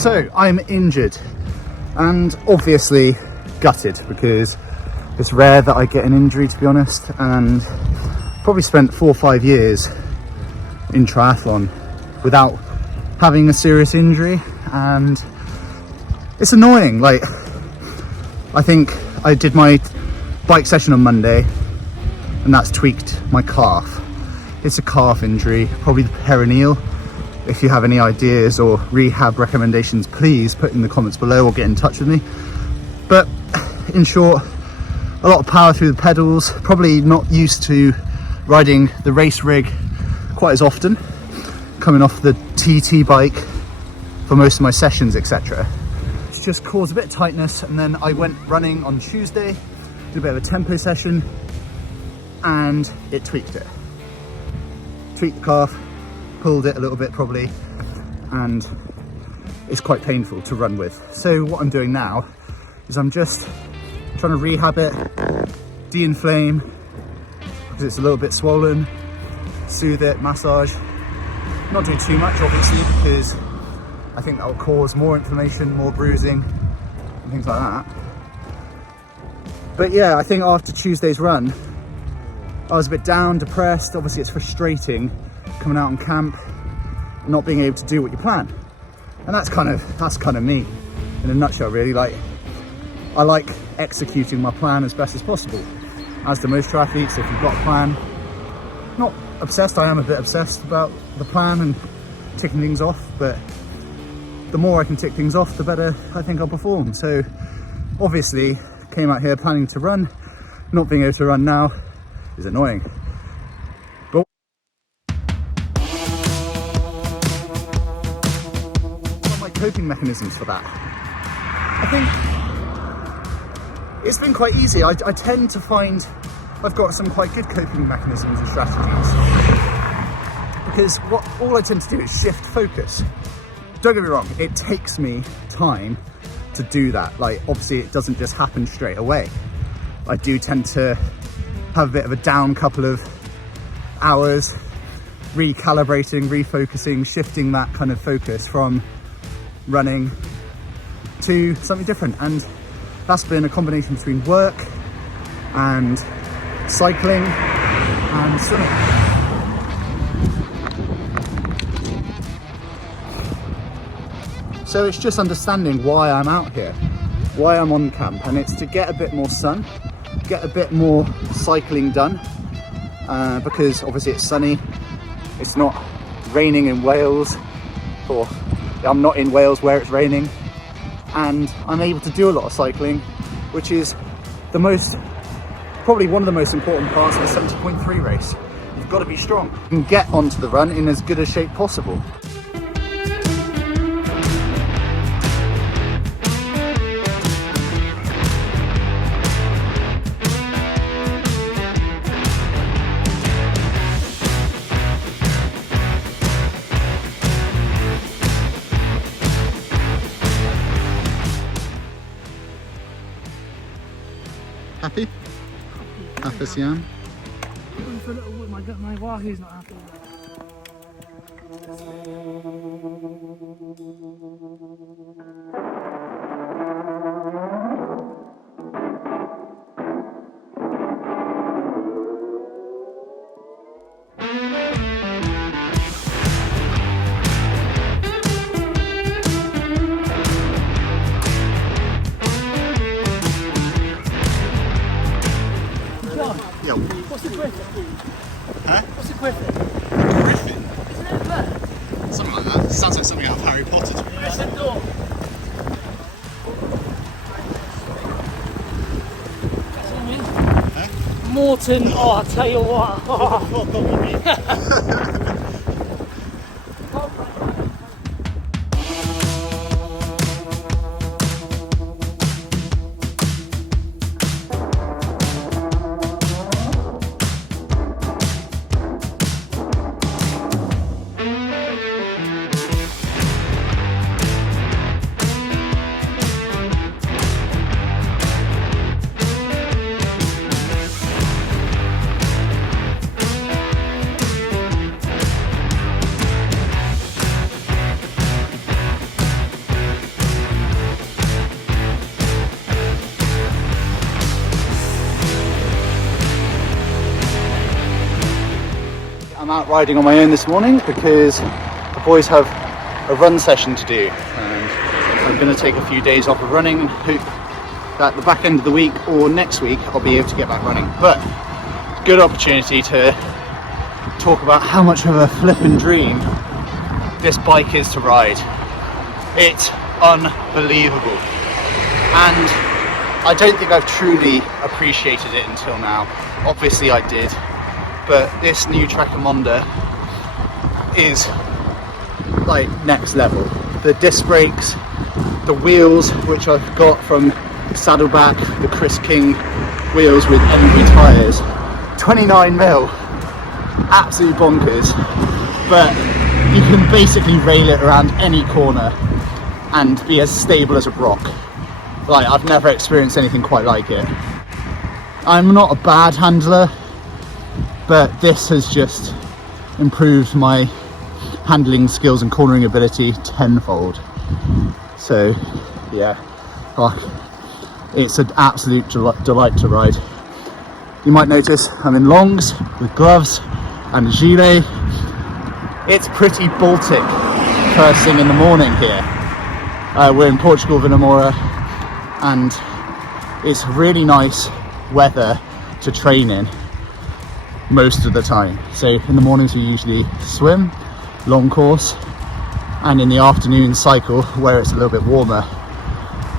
So I'm injured and obviously gutted because it's rare that I get an injury, to be honest, and probably spent 4 or 5 years in triathlon without having a serious injury, and it's annoying. Like, I think I did my bike session on Monday and that's tweaked my calf. It's a calf injury, probably the perineal. If you have any ideas or rehab recommendations, please put in the comments below or get in touch with me. But in short, a lot of power through the pedals, probably not used to riding the race rig quite as often, coming off the TT bike for most of my sessions, etc. It's just caused a bit of tightness, and then I went running on Tuesday, did a bit of a tempo session, and it tweaked it. Tweaked the calf, pulled it a little bit probably, and it's quite painful to run with. So what I'm doing now is I'm just trying to rehab it, de-inflame, because it's a little bit swollen, soothe it, massage. Not doing too much obviously, because I think that will cause more inflammation, more bruising and things like that. But yeah, I think after Tuesday's run I was a bit down, depressed. Obviously it's frustrating coming out on camp, not being able to do what you plan. And that's kind of me in a nutshell, really. Like, I like executing my plan as best as possible, as do most triathletes. If you've got a plan, not obsessed, I am a bit obsessed about the plan and ticking things off, but the more I can tick things off, the better I think I'll perform. So obviously came out here planning to run, not being able to run now is annoying. But what are my coping mechanisms for that? I think it's been quite easy. I tend to find I've got some quite good coping mechanisms and strategies, because all I tend to do is shift focus. Don't get me wrong, it takes me time to do that. Like, obviously it doesn't just happen straight away. I do tend to have a bit of a down couple of hours, recalibrating, refocusing, shifting that kind of focus from running to something different. And that's been a combination between work and cycling and swimming. So it's just understanding why I'm out here, why I'm on camp, and it's to get a bit more sun, get a bit more cycling done, because obviously it's sunny, it's not raining in Wales, or I'm not in Wales where it's raining, and I'm able to do a lot of cycling, which is probably one of the most important parts of the 70.3 race. You've got to be strong and get onto the run in as good a shape possible. Happy? Happy, Sian? For a little bit, my wahoo's not happy. Yo. What's the griffin? Huh? What's the griffin? Griffin? Isn't it a bird? Something like that. Sounds like something out of Harry Potter to me. Griffin door. That's what I mean. Huh? Morton, oh, I'll tell you what. I'm out riding on my own this morning because the boys have a run session to do, and I'm going to take a few days off of running and hope that the back end of the week or next week I'll be able to get back running. But good opportunity to talk about how much of a flippin' dream this bike is to ride. It's unbelievable, and I don't think I've truly appreciated it until now. Obviously I did, but this new Trek Emonda is like next level. The disc brakes, the wheels, which I've got from Saddleback, the Chris King wheels with Envy tyres, 29 mil, absolute bonkers, but you can basically rail it around any corner and be as stable as a rock. Like, I've never experienced anything quite like it. I'm not a bad handler, but this has just improved my handling skills and cornering ability tenfold. So yeah, it's an absolute delight to ride. You might notice I'm in longs with gloves and a gilet. It's pretty Baltic first thing in the morning here. We're in Portugal, Vilamora, and it's really nice weather to train in most of the time. So in the mornings we usually swim, long course, and in the afternoon cycle where it's a little bit warmer.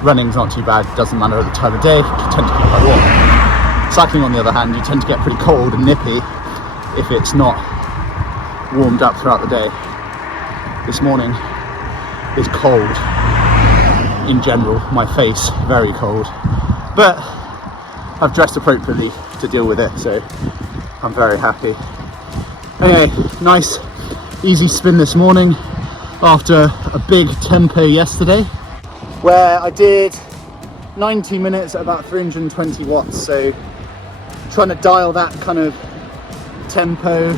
Running's not too bad, doesn't matter the time of day, you tend to get quite warm. Cycling on the other hand, you tend to get pretty cold and nippy if it's not warmed up throughout the day. This morning is cold in general, my face very cold, but I've dressed appropriately to deal with it, so I'm very happy. Anyway, nice easy spin this morning after a big tempo yesterday, where I did 90 minutes at about 320 watts, so trying to dial that kind of tempo,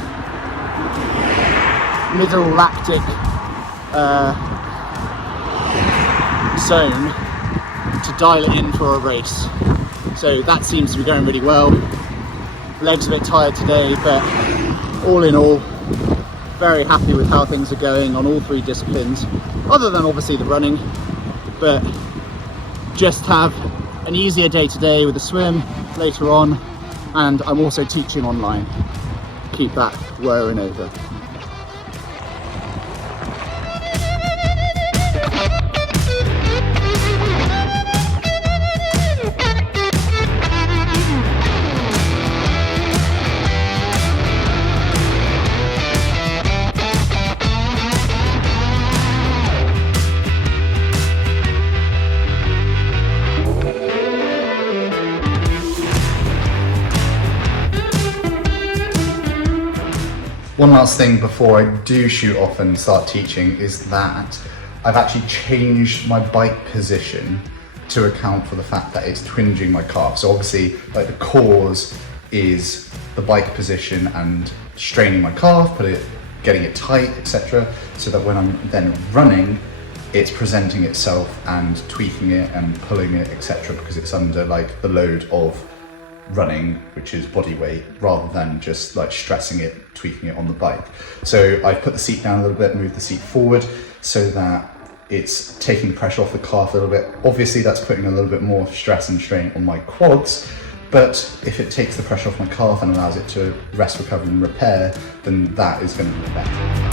middle lactic zone to dial it in for a race. So that seems to be going really well. Legs a bit tired today, but all in all, very happy with how things are going on all three disciplines, other than obviously the running, but just have an easier day today with the swim later on, and I'm also teaching online. Keep that whirring over. One last thing before I do shoot off and start teaching is that I've actually changed my bike position to account for the fact that it's twinging my calf. So obviously, like, the cause is the bike position and straining my calf, getting it tight, etc. So that when I'm then running, it's presenting itself and tweaking it and pulling it, etc. Because it's under like the load of running, which is body weight, rather than just like stressing it, tweaking it on the bike. So I've put the seat down a little bit, moved the seat forward so that it's taking pressure off the calf a little bit. Obviously that's putting a little bit more stress and strain on my quads, but if it takes the pressure off my calf and allows it to rest, recover and repair, then that is going to be better.